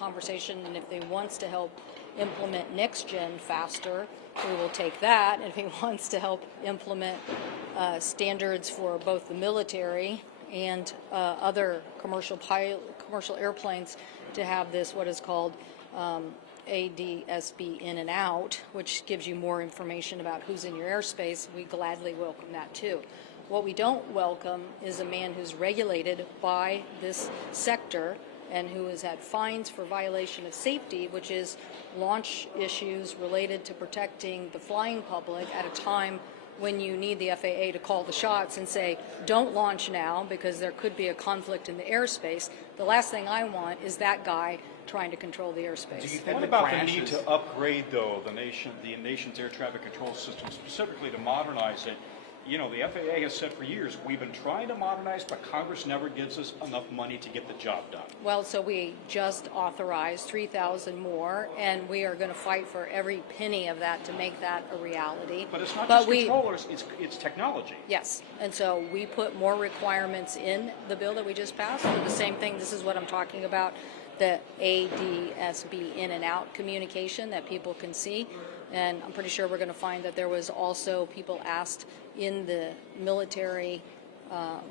conversation, and if he wants to help implement next gen faster, we will take that. And if he wants to help implement standards for both the military and other commercial airplanes to have this what is called ADSB in and out, which gives you more information about who's in your airspace, we gladly welcome that too. What we don't welcome is a man who's regulated by this sector and who has had fines for violation of safety, which is launch issues related to protecting the flying public at a time when you need the FAA to call the shots and say, don't launch now because there could be a conflict in the airspace. The last thing I want is that guy trying to control the airspace. What about the need to upgrade, though, the nation's air traffic control system, specifically to modernize it? You know, the FAA has said for years, we've been trying to modernize, but Congress never gives us enough money to get the job done. Well, so we just authorized 3,000 more, and we are going to fight for every penny of that to make that a reality. But it's not just controllers, it's technology. Yes, and so we put more requirements in the bill that we just passed for the same thing. This is what I'm talking about, the ADSB in and out communication that people can see. And I'm pretty sure we're going to find that there was also people asked in the military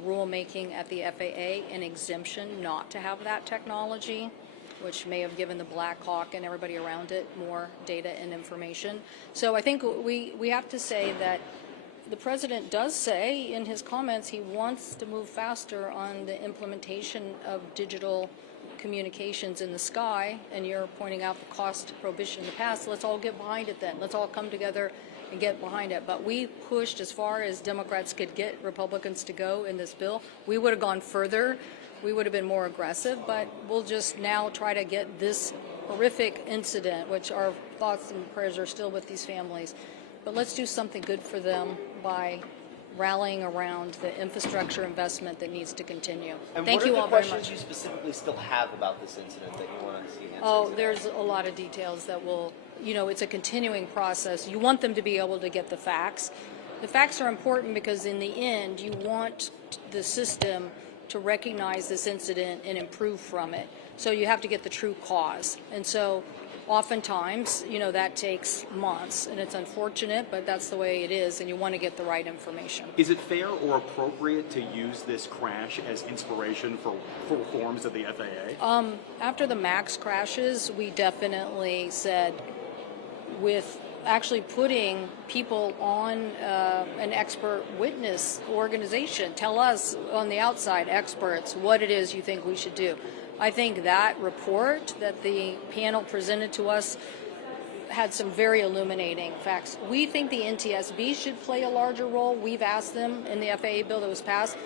rulemaking at the FAA an exemption not to have that technology, which may have given the Black Hawk and everybody around it more data and information. So I think we have to say that the president does say in his comments he wants to move faster on the implementation of digital communications in the sky, and you're pointing out the cost prohibition in the past. Let's all get behind it then. Let's all come together and get behind it. But we pushed as far as Democrats could get Republicans to go in this bill. We would have gone further. We would have been more aggressive, but we'll just now try to get this horrific incident, which our thoughts and prayers are still with these families. But let's do something good for them by rallying around the infrastructure investment that needs to continue. And Thank you all very much. what are the questions you specifically still have about this incident that you want to see answers? Oh, there's a lot of details that will, you know, it's a continuing process. You want them to be able to get the facts. The facts are important because in the end, you want the system to recognize this incident and improve from it. So you have to get the true cause. And so oftentimes, you know, that takes months, and it's unfortunate, but that's the way it is, and you want to get the right information. Is it fair or appropriate to use this crash as inspiration for reforms of the FAA? After the MAX crashes, we definitely said, with actually putting people on an expert witness organization, tell us on the outside, experts, what it is you think we should do. I think that report that the panel presented to us had some very illuminating facts. We think the NTSB should play a larger role. We've asked them in the FAA bill that was passed,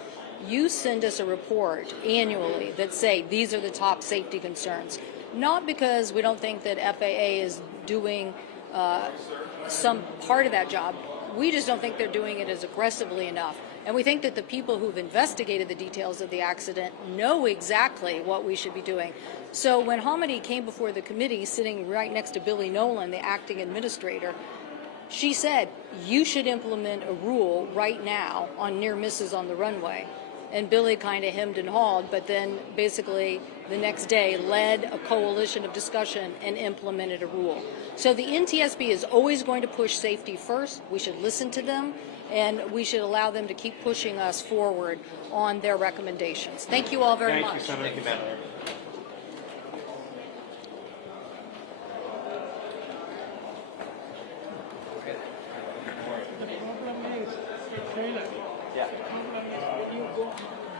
you send us a report annually that say these are the top safety concerns. Not because we don't think that FAA is doing some part of that job. We just don't think they're doing it as aggressively enough. And we think that the people who've investigated the details of the accident know exactly what we should be doing. So when Hamidi came before the committee, sitting right next to Billy Nolan, the acting administrator, she said, you should implement a rule right now on near misses on the runway. And Billy kind of hemmed and hawed, but then basically the next day led a coalition of discussion and implemented a rule. So the NTSB is always going to push safety first. We should listen to them, and we should allow them to keep pushing us forward on their recommendations. Thank you all very much. Thank you, Senator. Thank you, Madam. Yeah.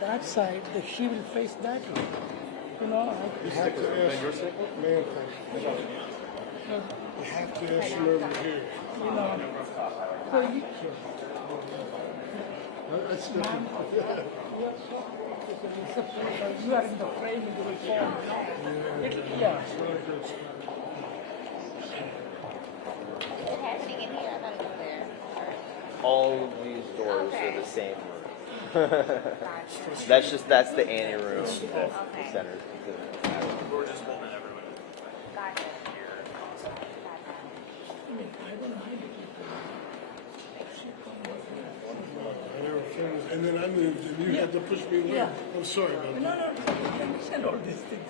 That side, the she will face that way. You know, You have to ask, man, you have to ask him over here. you know. So you, That's different. you are in the frame in the reform. Yeah. All of these doors are the same room. That's the Annie room at the center. We're just holding everyone. Gotcha. I never finished, and then I moved, and you had to push me away. Yeah. I'm sorry about that. No, you understand all these things.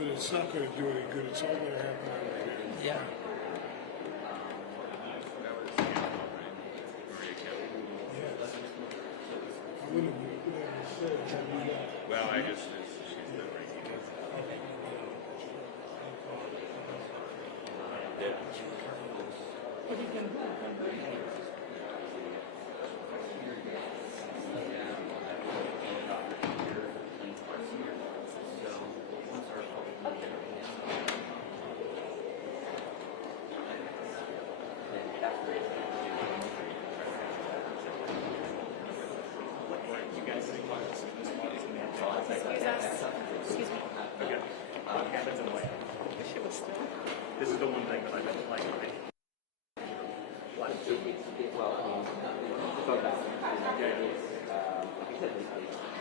but it's not going to do any good. It's all going to happen over here. Yeah. Yes. I wouldn't have said that. Well, I just, she's not right. But you can You guys think Excuse us. Excuse me. Okay. What happens in the way? This is the one thing that I've been like, right? What? Well, I mean, to go back, like you said, they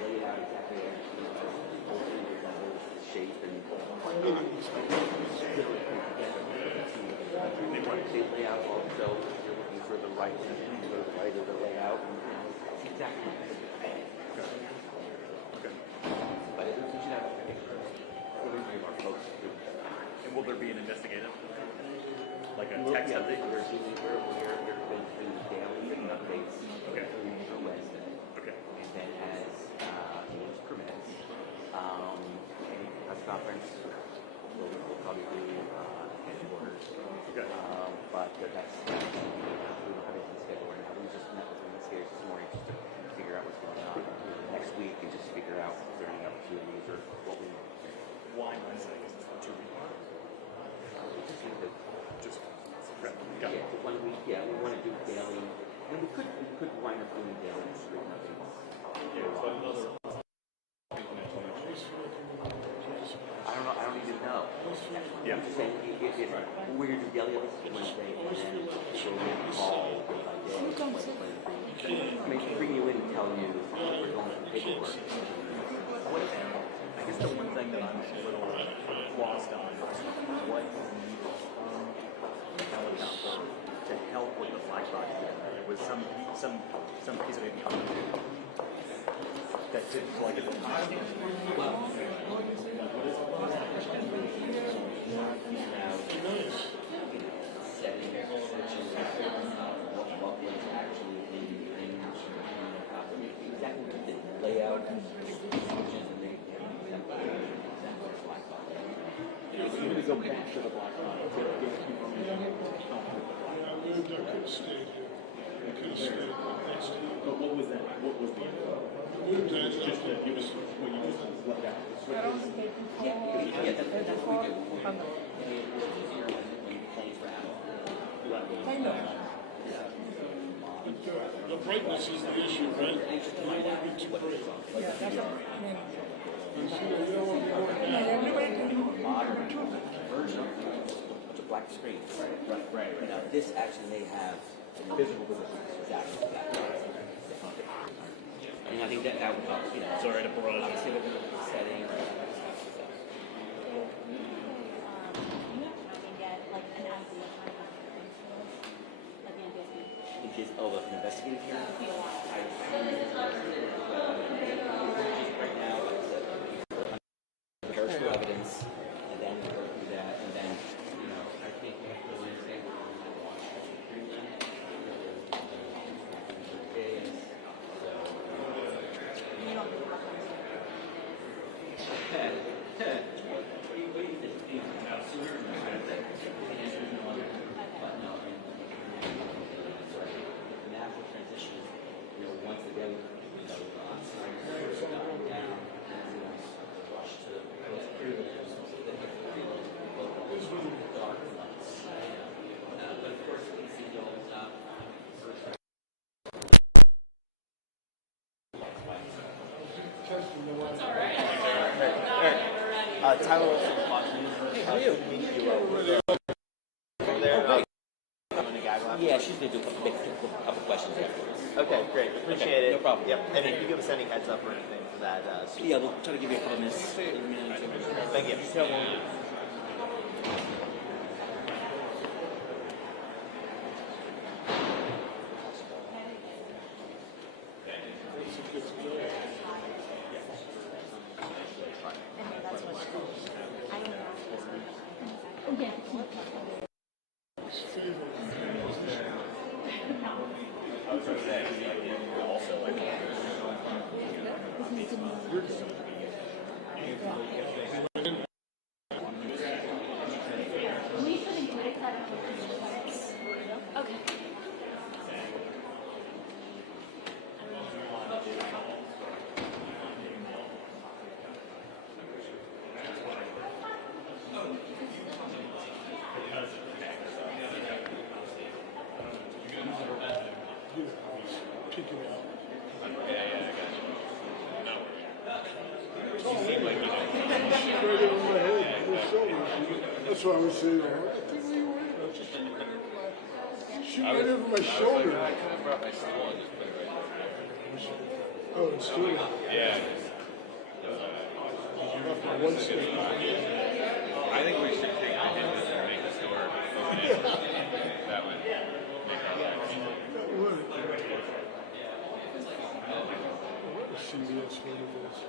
lay it out exactly the shape and they lay out also, you're looking for the right, of the layout. Exactly. Okay. But it should have a picture. Our folks do. And will there be an investigative? Like a text Yeah, update? we're doing daily updates. Okay. For Wednesday. Okay. And then as age permits, any press conference, we'll probably do headquarters. Okay. But that's we don't have anything scheduled right now. We just met with investigators this morning just to figure out what's going on next week and just figure out if there are any opportunities or what we want. Why Wednesday? Because it's not 2 weeks. We just need to Just prep. Got it. the 1 week. Yeah, we want to do daily, and we could wind up doing daily written updates. I don't even know. Yeah. I'm just saying, if we're going to do daily updates Wednesday, and then we'll call day by day. I mean, bring you in and tell you we're going through paperwork. I guess the one thing that I'm a little lost on is what is needed helicopter to help with the flag project. There was some piece of avionics that didn't fly at the time. Well, setting switches, what was actually in exactly what the layout switches and they If we go back to the black line, I moved, I could have stayed here. I could have stayed next to you. but what was that? What was the Moved, I just to give us what you just left out? yeah, that's what we do. kind of. The brightness is the issue, right? You don't want to be too bright. Yeah, that's what I mean. You don't want to be going down. Everybody can do Modern version of the black screen. Right. Now, this actually they have physical positions exactly for that. And I think that would help, you know. Sorry to barrage. Obviously, with the setting or an investigative hearing. Right now, comparison evidence, and then go through that, and then, you know, I think after Wednesday, we're going to watch days. The natural transition is, you know, once again, you know, dying down, and you know, rush to those periods, dark months. But of course, we see the old Tyler Wilson from Fox News. Hey, how are you? Over there. Yeah, she's going to do a couple questions afterwards. Okay, great. Appreciate it. No problem. Yep. And if you give us any heads up or anything for that. Yeah, we'll try to give you a couple minutes. Thank you. That's what I That's why I was saying, shoot right over my shoulder. I could have brought my stool and just put it right there. Oh, it's doing it. Yeah. One second. I think we should take the hit and make the store open it. That would make our lives. That would. CBS one of those.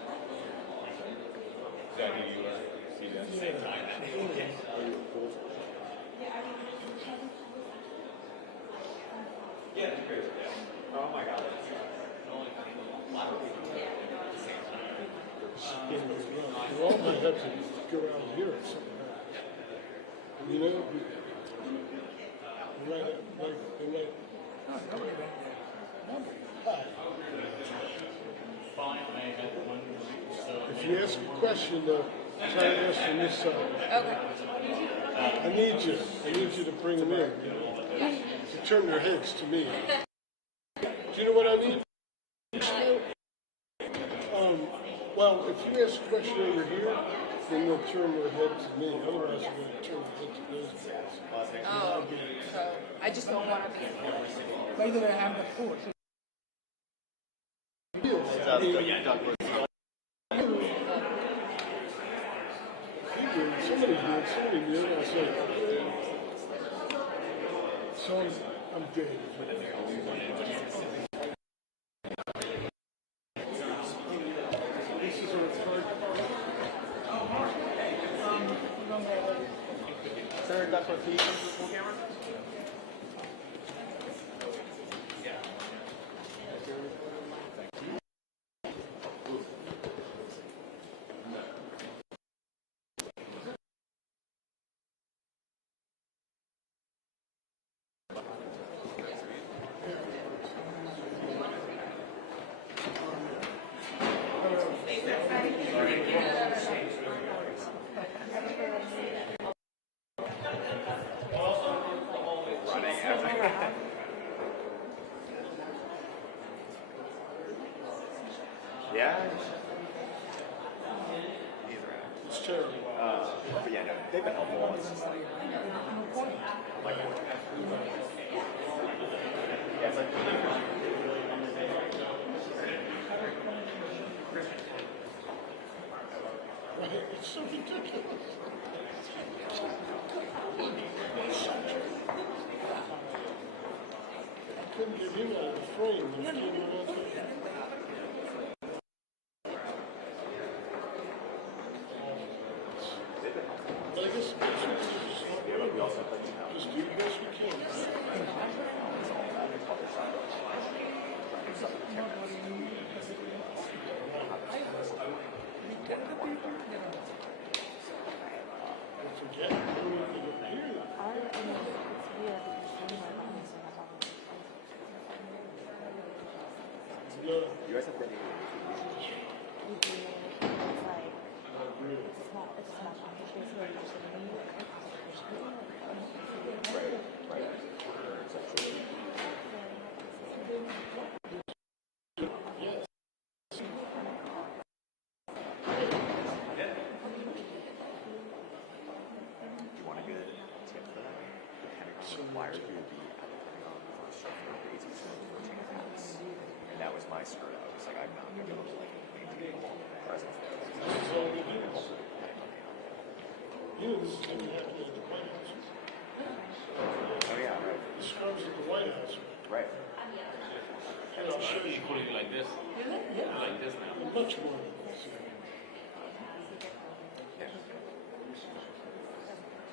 Is that who you are? CBS? Same time. Oh my God. You all might have to go around here or something. You know? They might. If you ask a question, though, try to ask from this side. Okay. I need you to bring them in. You know? To turn their heads to me. Do you know what I mean? Well, if you ask a question over here, then they'll turn their head to me. Otherwise, they're going to turn their head to those guys. Oh, so I just don't want to be. Why do they have the food? Somebody did. I said, so I'm dead. This is our third. Sir, Dr. T, full camera? Yeah. It's terrible. But yeah, no, they've been helpful. It's just like, yeah, it's like, It's so ridiculous. I couldn't get him out of the frame. He came around there. But I guess just do the best we can. Forget. you guys have been and that was my skirt. I was like, I'm not going to go like maintain a long presence there. You know, this is going to be happening at the White House. Oh yeah, right. The scrubs at the White House. Right. And I'll show you. Putting it like this. Yeah. Like this now. Much more than this.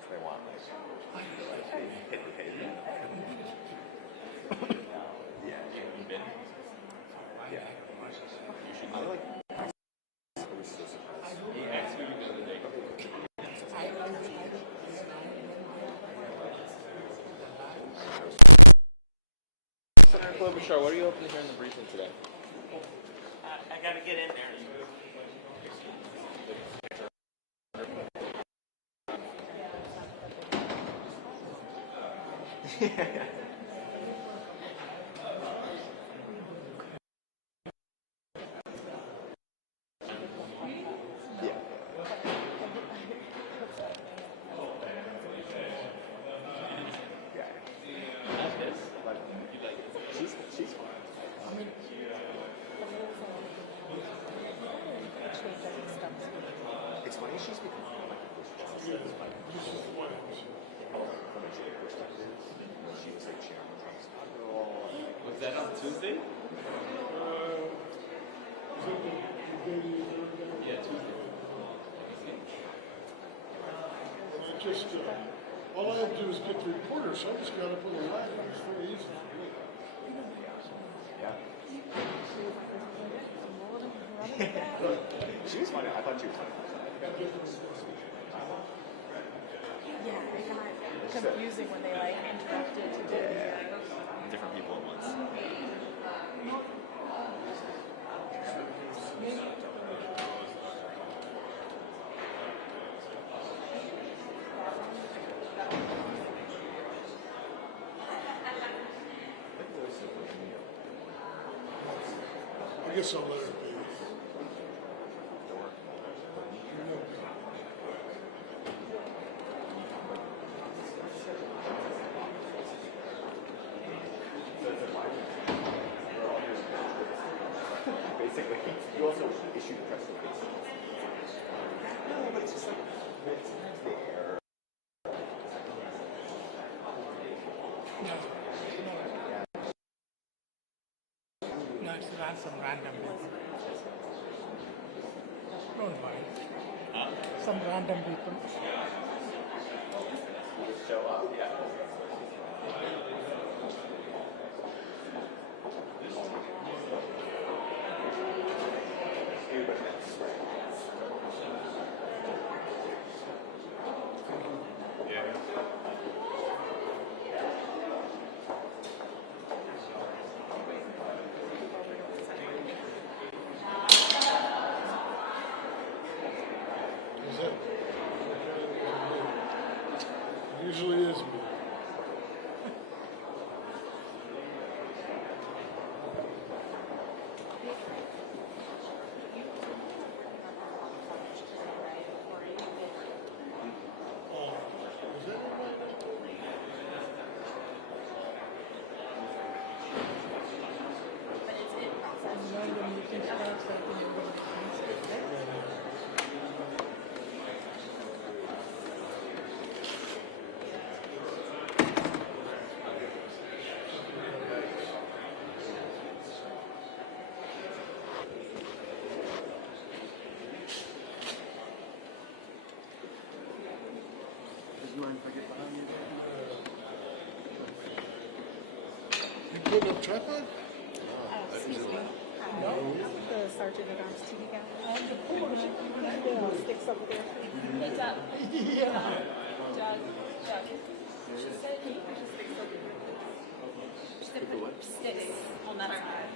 They want Yeah, you've been. Yeah. I like. I was so surprised. He asked me the other day. Senator Klobuchar, what are you hoping to hear in the briefing today? I gotta get in there. She's fine. It's funny she's become like a push boss. She was like Chairman Trump's girl. Was that on Tuesday? Yeah, Tuesday. Just, all I have to do is get the reporter, so I just got up on the line. It's very easy for me. Yeah. She was funny. I thought she was funny. Yeah, it got confusing when they like interrupted to do the Different people at once. I guess I'll let her be. Basically, you also issued a press release. No, but it's just like, it's there. No, it's some random. Don't mind. Some random people. Show up, yeah. Is it? It usually is me. Is it? process. You put up tripod? Excuse me. No. The Sergeant at Arms TV guy. Sticks over there. It's up. Yeah. Doug. She said he just sticks over there. She said put sticks on that side.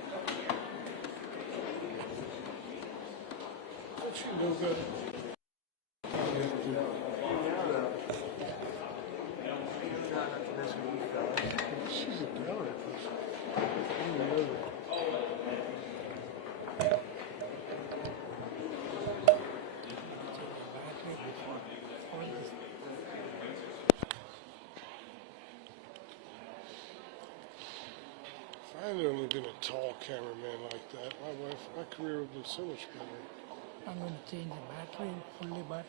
Don't you know better? She's a gallery person. I didn't know that. If I had only been a tall cameraman like that, my career would have been so much better. I'm going to change the battery, fully battery.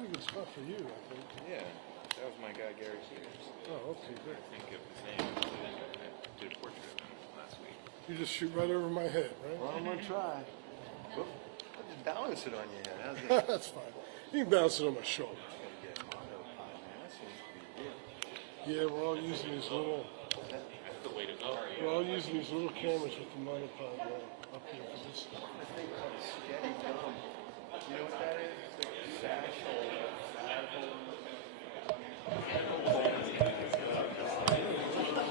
pretty good spot for you, I think. Yeah, that was my guy Gary Sears. Oh, okay, good. I think of his name. I did a portrait of him last week. You just shoot right over my head, right? Well, I'm gonna try. Whoop. I just balance it on your head. How's that? That's fine. You can bounce it on my shoulder. Gotta get a monopod, man. That seems to be real. Yeah, we're all using these little. That's the way to go. We're all using these little cameras with the monopod up here for this stuff. I think about a steady gum. You know what that is? It's like a sash hole, fat hole.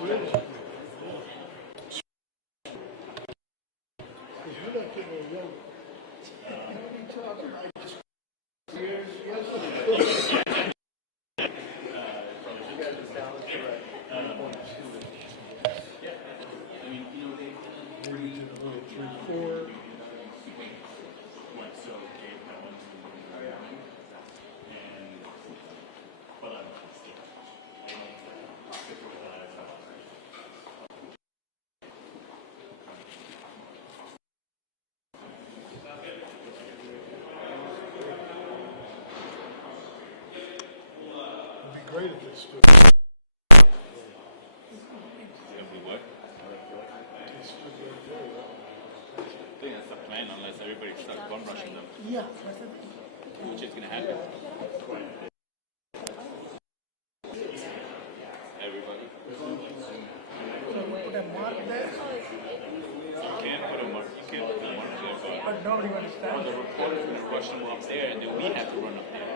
Really? You're not getting any younger. What are you talking about? Just years yesterday. You guys are balance correct. 1.2. Yeah. I mean, you know, they 3.4. what, so Dave had one and but I'm still It'd be great if it stood. If we what? It stood right there. I think that's the plan, unless everybody starts bum rushing them, Yeah. which is gonna happen. Everybody. Put a mark there, You can't put a mark. You can't put a mark there, but but nobody well, understands. the reporter's gonna rush them up there, and then we have to run up there,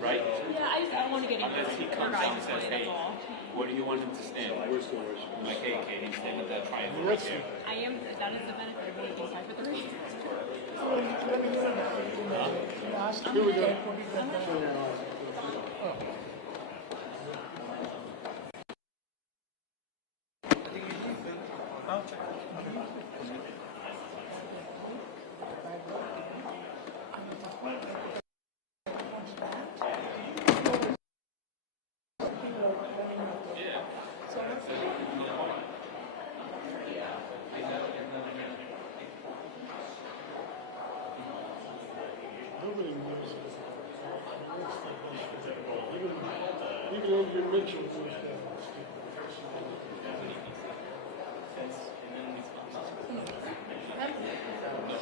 right? Yeah, I want to get Unless he comes down and says, "Hey, where do you want him to stand?" I'm like, "Hey, he's standing at that triangle right there." I am, that is the benefit of working side for the race. Last Here we go. put it at the- Nobody knows it. Even Andrew Mitchell knows that.